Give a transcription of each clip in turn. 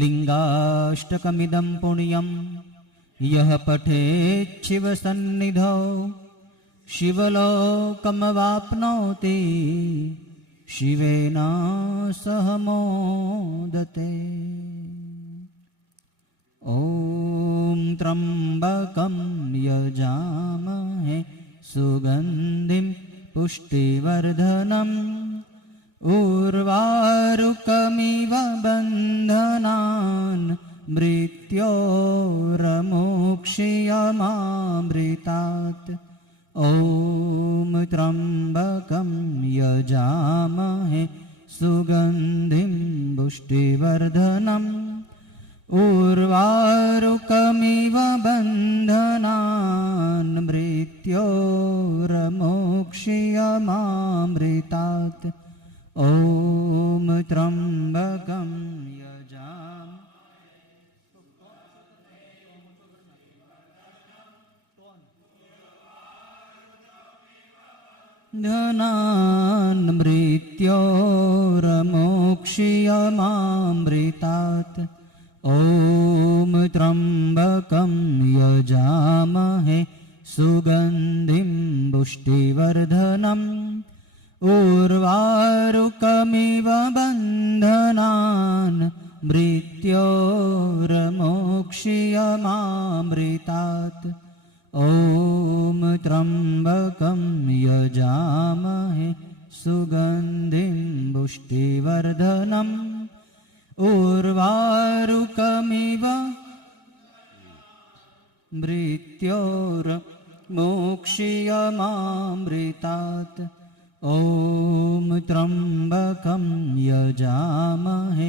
लिङ्गाष्टकमिदं पुण्यं यः पठेच्छिवसन्निधौ शिवलोकमवाप्नोति शिवेन सह मोदते ॐ त्र्यम्बकं यजामहे सुगन्धिं पुष्टिवर्धनम् उर्वारुकमिव त्र्यम्बकं यजाम धनान् मृत्योरमोक्षीयमामृतात् ॐ त्र्यम्बकं यजामहे सुगन्धिं पुष्टिवर्धनम् उर्वारुकमिव बन्धनान् मृत्योरमोक्षीयमामृतात्। ॐ त्र्यम्बकं यजामहे सुगन्धिं पुष्टिवर्धनम् उर्वारुकमिव मृत्योर्मोक्षीयमामृतात्। ॐ त्र्यम्बकं यजामहे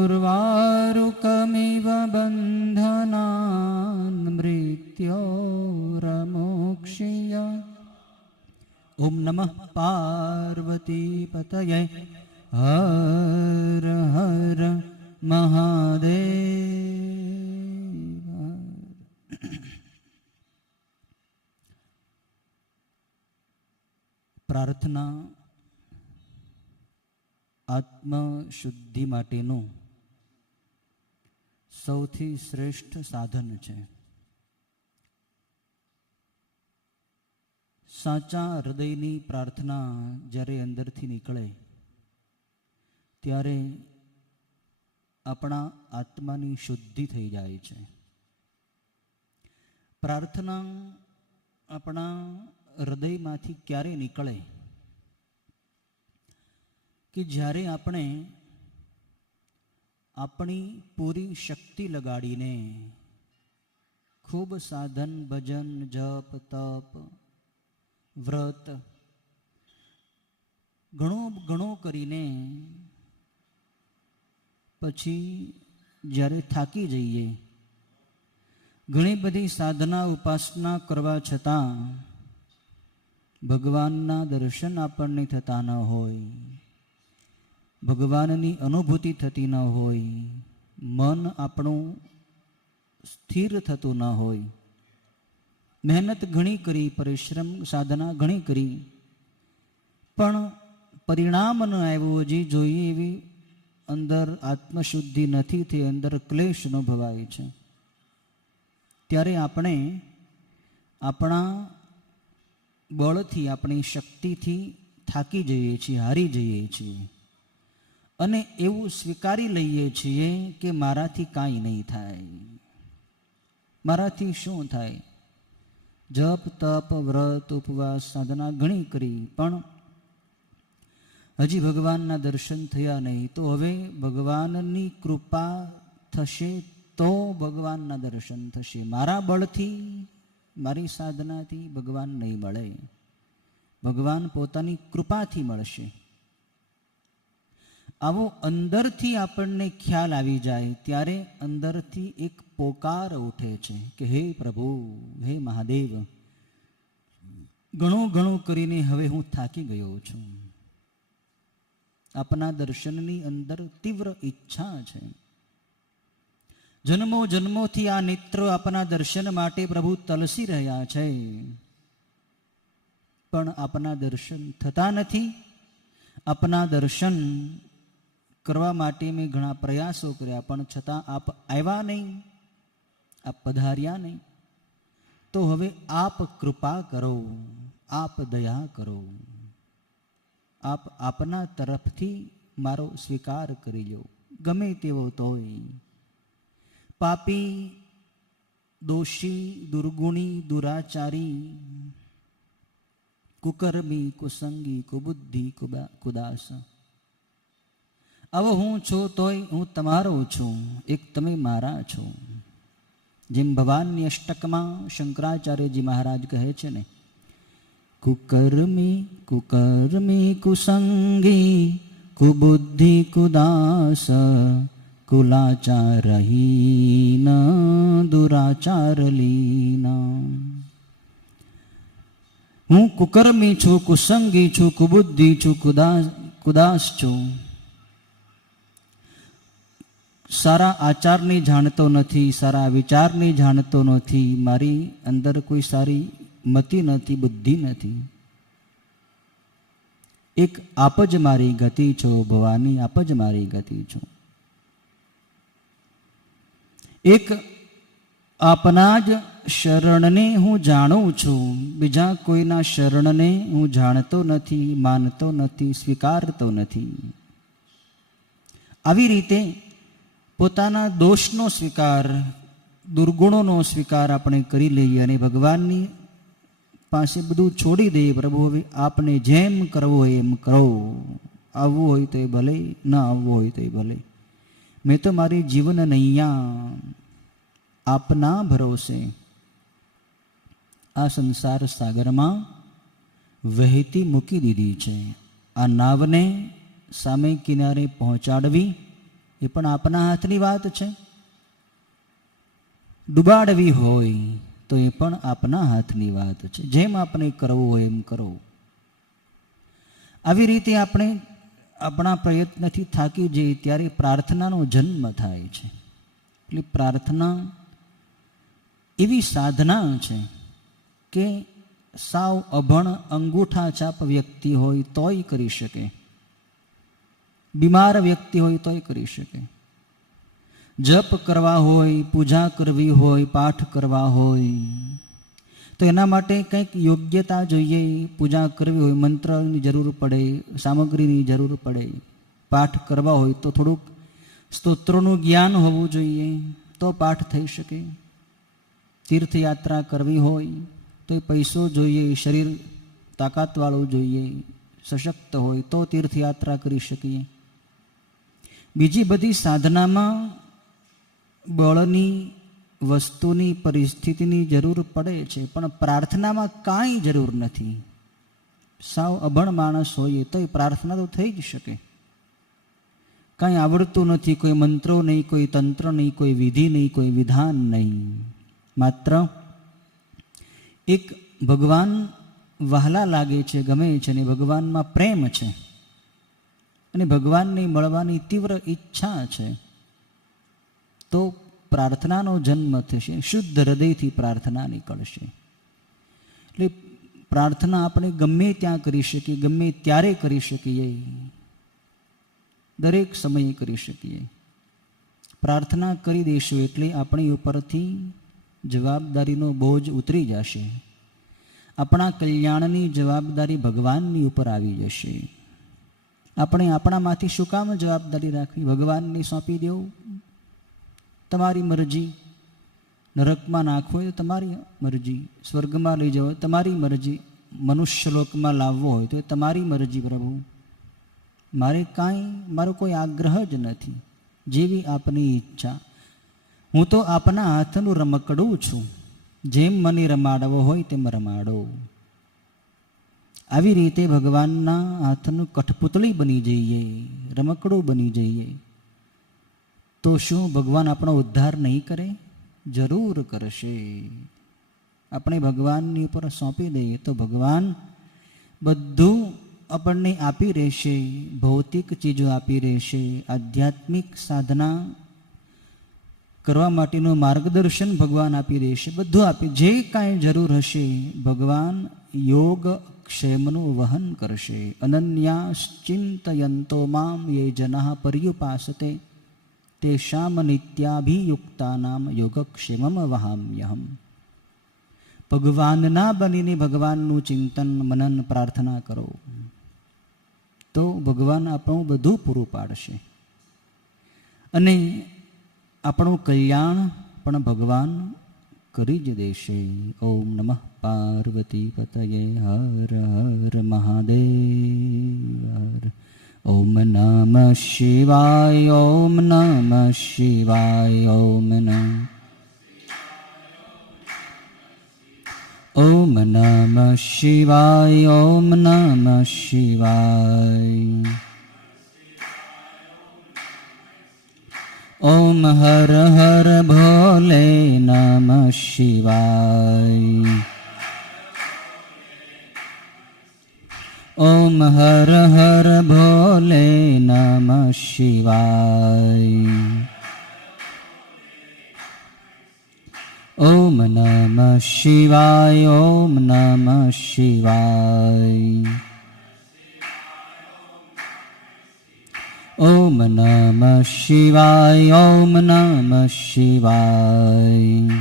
પાર્વતી પતય હર હર મહાદેવ પ્રાર્થના આત્મશુદ્ધિ માટેનું સૌથી શ્રેષ્ઠ સાધન છે. સાચા હૃદયની પ્રાર્થના જ્યારે અંદરથી નીકળે, ત્યારે આપણા આત્માની શુદ્ધિ થઈ જાય છે. પ્રાર્થના આપણા હૃદયમાંથી ક્યારે નીકળે કે જ્યારે આપણે આપણી પૂરી શક્તિ લગાડીને ખૂબ સાધન, ભજન, જપ, તપ વ્રત. ઘણો ઘણો કરીને પછી જ્યારે થાકી જઈએ, ઘણી બધી સાધના ઉપાસના કરવા છતાં ભગવાનના દર્શન આપણને થતા ન હોય, ભગવાનની અનુભૂતિ થતી ન હોય, મન આપણું સ્થિર થતું ન હોય. મહેનત ઘણી કરી, પરિશ્રમ, સાધના ઘણી કરી. પણ પરિણામ ન આવ્યું હજી જોઈએ એવી અંદર આત્મશુદ્ધિ નથી થઈ અંદર ક્લેશ અનુભવાય છે. ત્યારે આપણે આપણા બળથી, આપણી શક્તિથી થાકી જઈએ છીએ, હારી જઈએ છીએ. અને એવું સ્વીકારી લઈએ છીએ કે મારાથી કાંઈ નહીં થાય. મારાથી શું થાય? જપ, તપ, વ્રત, ઉપવાસ, સાધના ઘણી કરી, પણ હજી ભગવાનના દર્શન થયા નહીં. તો હવે ભગવાનની કૃપા થશે તો ભગવાનના દર્શન થશે. મારા બળથી, મારી સાધનાથી ભગવાન નહીં મળે. ભગવાન પોતાની કૃપાથી મળશે. આવો અંદરથી આપણને ખ્યાલ આવી જાય ત્યારે અંદરથી એક પોકાર ઉઠે છે કે હે પ્રભુ, હે મહાદેવ, ઘણું ઘણું કરીને હવે હું થાકી ગયો છું. આપના દર્શનની અંદર તીવ્ર ઈચ્છા છે. જન્મો જન્મોથી આ નેત્રો આપના દર્શન માટે પ્રભુ તલસી રહ્યા છે. પણ આપના દર્શન થતા નથી. આપના દર્શન કરવા માટે મેં ઘણા પ્રયાસો કર્યા, પણ છતાં આપ આવ્યા નહીં, આપ પધાર્યા નહીં. તો હવે આપ કૃપા કરો, આપ દયા કરો. આપ આપના તરફથી મારો સ્વીકાર કરી લો, ગમે તેવો તોય પાપી, દોષી, દુર્ગુણી, દુરાચારી, કુકર્મી, કુસંગી, કુબુદ્ધિ, કુબા, કુદાસ હવે હું છું તોય હું તમારો છું, એક તમે મારા છો. જેમ ભગવાનની અષ્ટકમાં શંકરાચાર્યજી મહારાજ કહે છે ને, કુકર્મી કુકર્મી, કુસંગી, કુબુદ્ધિ, કુદાસ, કુલાચારહીન, દુરાચારલીન. હું કુકર્મી છું, કુસંગી છું, કુબુદ્ધિ છું કુદાસ કુદાસ છું. સારા આચારની જાણતો નથી, સારા વિચારની જાણતો નથી, મારી અંદર કોઈ સારી મતિ નથી, બુદ્ધિ નથી. એક આપ જ મારી ગતિ છો, ભવાની આપ જ મારી ગતિ છો. એક આપના જ શરણને હું જાણું છું, બીજા કોઈના શરણને હું જાણતો નથી, માનતો નથી, સ્વીકારતો નથી. આવી રીતે પોતાના દોષનો સ્વીકાર, દુર્ગુણોનો સ્વીકાર આપણે કરી લઈએ અને ભગવાનની પાસે બધું છોડી દઈએ, પ્રભુ, હવે આપને જેમ કરવો હોય એમ કરો. આવવું હોય તો એ ભલે, ન આવવું હોય તો એ ભલે. મેં તો મારી જીવન નૈયા આપના ભરોસે. આ સંસાર સાગરમાં વહેતી મૂકી દીધી છે. આ નાવને સામે કિનારે પહોંચાડવી એ પણ આપના હાથની વાત છે. ડુબાડવી હોય તો એ પણ આપના હાથની વાત છે. જેમ આપણે કરવું હોય એમ કરો આવી રીતે આપણે આપણા પ્રયત્નથી થાકી જઈએ ત્યારે પ્રાર્થનાનો જન્મ થાય છે. એટલે પ્રાર્થના એવી સાધના છે કે સાવ અભણ અંગૂઠા ચાપ વ્યક્તિ હોય તોય કરી શકે. બીમાર વ્યક્તિ હોય તોય કરી શકે. જપ કરવા હોય, પૂજા કરવી હોય, પાઠ કરવા હોય, તો એના માટે કંઈક યોગ્યતા જોઈએ, પૂજા કરવી હોય, મંત્રની જરૂર પડે, સામગ્રીની જરૂર પડે, પાઠ કરવા હોય તો થોડુંક સ્તોત્રોનું જ્ઞાન હોવું જોઈએ, તો પાઠ થઈ શકે. તીર્થયાત્રા કરવી હોય, તો એ પૈસો જોઈએ, શરીર તાકાતવાળું જોઈએ, સશક્ત હોય તો તીર્થયાત્રા કરી શકીએ. બીજી બધી સાધનામાં બળની વસ્તુની પરિસ્થિતિની જરૂર પડે છે, પણ પ્રાર્થનામાં કાંઈ જરૂર નથી. સાવ અભણ માણસ હોઈએ તો એ પ્રાર્થના તો થઈ જ શકે. કાંઈ આવડતું નથી, કોઈ મંત્રો નહીં, કોઈ તંત્ર નહીં, કોઈ વિધિ નહીં, કોઈ વિધાન નહીં. માત્ર એક ભગવાન વહાલા લાગે છે, ગમે છે ને ભગવાનમાં પ્રેમ છે. અને ભગવાનને મળવાની તીવ્ર ઈચ્છા છે, તો પ્રાર્થનાનો જન્મ થશે, શુદ્ધ હૃદયથી પ્રાર્થના નીકળશે. એટલે પ્રાર્થના આપણે ગમે ત્યાં કરી શકીએ, ગમે ત્યારે કરી શકીએ, દરેક સમયે કરી શકીએ. પ્રાર્થના કરી દઈશું એટલે આપણી ઉપરથી જવાબદારીનો બોજ ઉતરી જશે. આપણા કલ્યાણની જવાબદારી ભગવાનની ઉપર આવી જશે. આપણે આપણામાંથી શું કામ જવાબદારી રાખવી? ભગવાનને સોંપી દેવું? તમારી મરજી. નરકમાં નાખવો હોય તો તમારી મરજી. સ્વર્ગમાં લઈ જવો તમારી મરજી. મનુષ્ય લોકમાં લાવવો હોય તો એ તમારી મરજી પ્રભુ. મારે કાંઈ, મારો કોઈ આગ્રહ જ નથી. જેવી આપની ઈચ્છા. હું તો આપના હાથનું રમકડું છું. જેમ મને રમાડવો હોય તેમ રમાડો. આવી રીતે ભગવાનના હાથનું કઠપુતળી બની જઈએ, રમકડું બની જઈએ, તો શું ભગવાન આપણો ઉદ્ધાર નહીં કરે? જરૂર કરશે. આપણે ભગવાનની ઉપર સોંપી દઈએ તો ભગવાન બધું આપણને આપી રહેશે, ભૌતિક ચીજો આપી રહેશે, આધ્યાત્મિક સાધના કરવા માટેનું માર્ગદર્શન ભગવાન આપી દેશે, બધું આપી, જે કાંઈ જરૂર હશે, ભગવાન યોગ ક્ષેમનું વહન કરશે. અનન્યાશ્ચિંતયંતો મામ યે જનઃ પર્યુપાસતે. તેષામ નિત્યાભિયુક્તાનામ યોગક્ષેમમ વહામ્યહમ ભગવાનના બનીને ભગવાનનું ચિંતન, મનન, પ્રાર્થના કરો. તો ભગવાન આપણું બધું પૂરું પાડશે. અને આપણું કલ્યાણ પણ ભગવાન કરી જ દેશે ઓમ નમઃ પાર્વતી પતયે હર હર મહાદેવ હર ઓમ નમ શિવાય ઓમ નમ શિવાય ઓમ નમ ઓમ નમ શિવાય ઓમ નમ શિવાય ઓમ હર હર ભોલે नमः શિવાય. ઓમ હર હર ભોલે नमः શિવાય. ઓમ नमः शिवाय ઓમ नमः શિવાય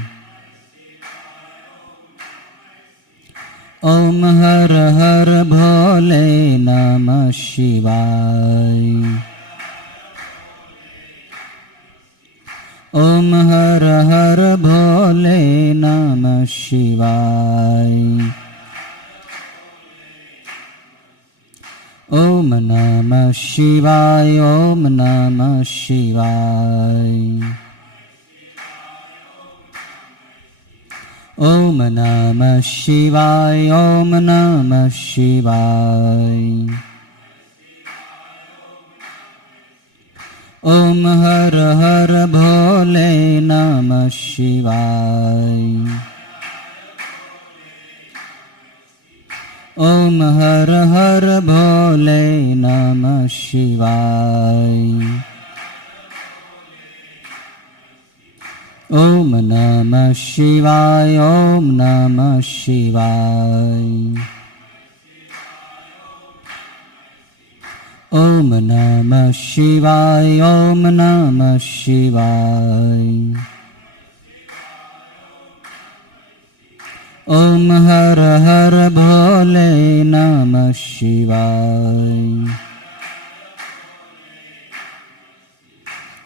ॐ हर हर भोले नमः शिवाय ઓમ હર हर ભોલે नमः શિવાય ઓમ नमः शिवाय ॐ नमः શિવાય. ઓમ नमः શિવાય, ઓમ नमः શિવાય. ઓમ हर हर भोले नमः શિવાય. ઓમ હર હર ભોલે नमः શિવાય ઓમ नमः शिवाय ભોલે नमः શિવાય ઓમ नमः શિવાય ઓમ नमः શિવાય ઓમ हर શિવાય ઓમ નમઃ શિવાય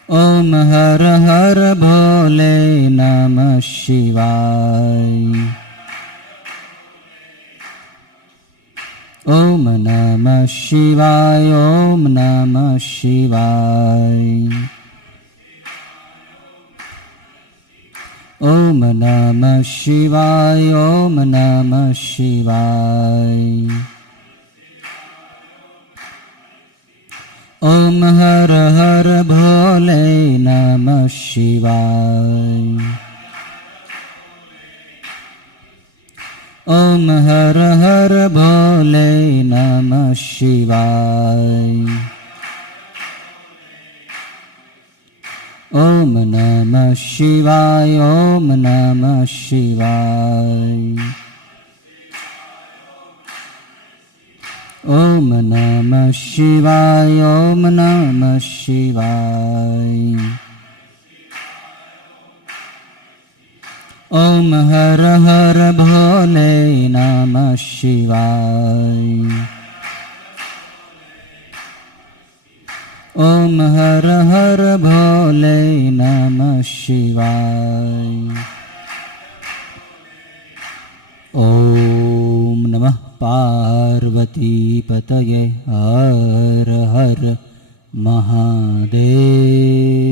ઓમ હર હર ભોલે નમઃ શિવાય ઓમ હર હર ભોલે નમઃ શિવાય ઓમ નમઃ શિવાય ઓમ નમઃ શિવાય ઓમ નમઃ શિવાય ઓમ નમઃ શિવાય ઓમ હર હર ભોલે નમઃ શિવાય ઓમ नमः शिवाय ભોલે नमः શિવાય. ઓમ नमः શિવાય, ઓમ नमः શિવાય. ઓમ નમઃ શિવાય ઓમ નમઃ શિવાય. ઓમ હર હર ભોલે નમ શિવાય ઓમ નમઃ પાર્વતી પતયે હર હર મહાદેવ